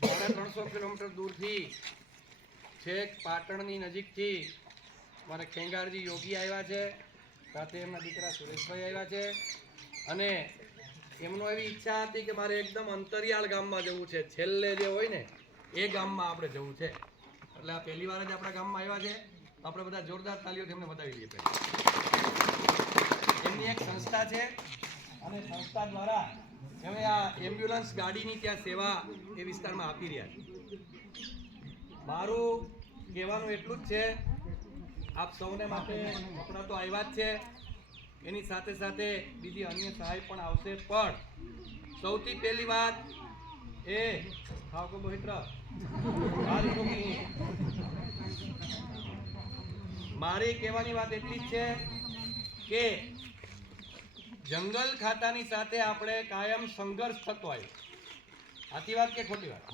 સાડા ત્રણસો કિલોમીટર દૂરથી છેક પાટણની નજીકથી મારે ખેંગારજી યોગી આવ્યા છે. સાથે એમના દીકરા સુરેશભાઈ આવ્યા છે. અને એમનો એવી ઈચ્છા હતી કે મારે એકદમ અંતરિયાળ ગામમાં જવું છે. છેલ્લે જે હોય ને, એ ગામમાં આપણે જવું છે. એટલે આ પહેલી વાર જ આપણા ગામમાં આવ્યા છે. આપણે બધા જોરદાર તાલીઓથી એમને બતાવી દઈએ એમની એક સંસ્થા છે. અને સંસ્થા દ્વારા હવે આ એમ્બ્યુલન્સ ગાડીની ત્યાં સેવા એ વિસ્તારમાં આપી રહ્યા છે મારું કહેવાનું એટલું જ છે, આપ સૌને માટે આપણા તો આવ્યા જ છે. એની સાથે સાથે બીજી અન્ય સહાય પણ આવશે, પણ સૌથી પહેલી વાત એ ખાવ કો મોહિત્ર. મારી કહેવાની વાત એટલી જ છે કે જંગલ ખાતાની સાથે આપણે કાયમ સંઘર્ષ થતો હોય. સાચી વાત કે ખોટી વાત?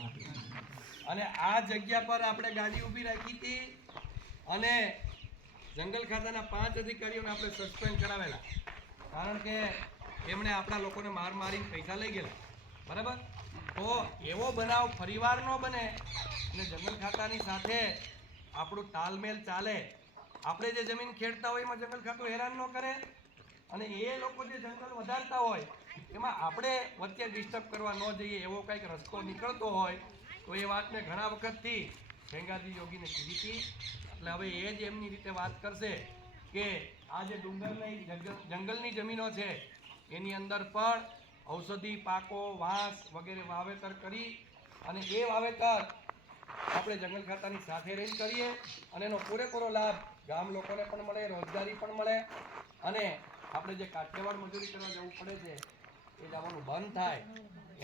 અને આ જગ્યા પર આપણે ગાડી ઊભી રાખી હતી અને જંગલ ખાતાના પાંચ અધિકારીઓને આપણે સસ્પેન્ડ કરાવેલા. કારણ કે એમણે આપણા લોકોને માર મારીને પૈસા લઈ ગયેલા. બરાબર? તો એવો બનાવ ફરીવાર ન બને અને જંગલ ખાતાની સાથે આપણું તાલમેલ ચાલે. આપણે જે જમીન ખેડતા હોય એમાં જંગલ ખાતું હેરાન ન કરે. અને એ લોકો જે જંગલ વધારતા હોય, એમાં આપણે વચ્ચે ડિસ્ટર્બ કરવા ન જઈએ એવો કંઈક રસ્તો નીકળતો હોય, તો એ વાતને ઘણા વખતથી ભેંગાજી યોગીને કીધી હતી. એટલે હવે એ જ એમની રીતે વાત કરશે કે આ જે ડુંગરની જંગલની જમીનો છે, એની અંદર પણ ઔષધિ, પાકો, વાંસ વગેરે વાવેતર કરી અને એ વાવેતર આપણે જંગલ ખાતાની સાથે રહીને કરીએ અને એનો પૂરેપૂરો લાભ ગામ લોકોને પણ મળે, રોજગારી પણ મળે અને આપણે જે કાઠિયાવાડ મજૂરી કરવા જવું પડે છે, એ જવાનું બંધ થાય.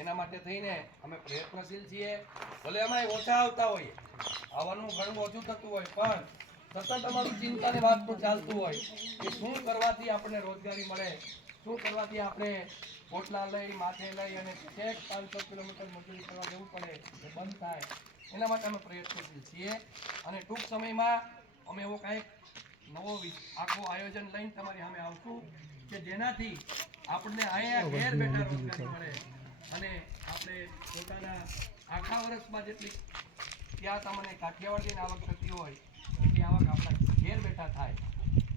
એના માટે થઈને અમે પ્રયત્નશીલ છીએ. ભલે અમે ઓછા આવતા હોઈએ આવવાનું ઘણું ઓછું થતું હોય, પણ સતત અમારું ચિંતાની વાત પણ ચાલતું હોય કે શું કરવાથી આપણને રોજગારી મળે, શું કરવાથી આપણે પોટલા લઈ, માથે લઈ અને છેક પાંચસો કિલોમીટર મજૂરી કરવા જવું પડે, એ બંધ થાય. એના માટે અમે પ્રયત્નશીલ છીએ. અને ટૂંક સમયમાં અમે એવો કાંઈક નવો આખું આયોજન લઈને તમારી સામે આવશું કે જેનાથી આપણને અહીંયા ઘેર બેઠા રોજગારી મળે અને આપણે પોતાના આખા વર્ષમાં જેટલી ત્યાં તમને કાઠિયાવાડની આવક થતી હોય, એટલી આવક આપણા ઘેર બેઠા થાય.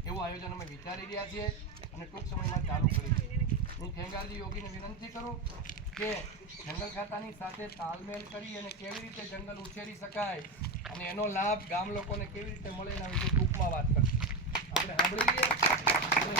એવું આયોજન અમે વિચારી રહ્યા છીએ અને ટૂંક સમયમાં ચાલુ કરીશું. હું ખેંગારજી યોગીને વિનંતી કરું કે જંગલ ખાતાની સાથે તાલમેલ કરી અને કેવી રીતે જંગલ ઉછેરી શકાય અને એનો લાભ ગામ લોકોને કેવી રીતે મળે એના વિશે ટૂંકમાં વાત કરશું. આપણે સાંભળી લઈએ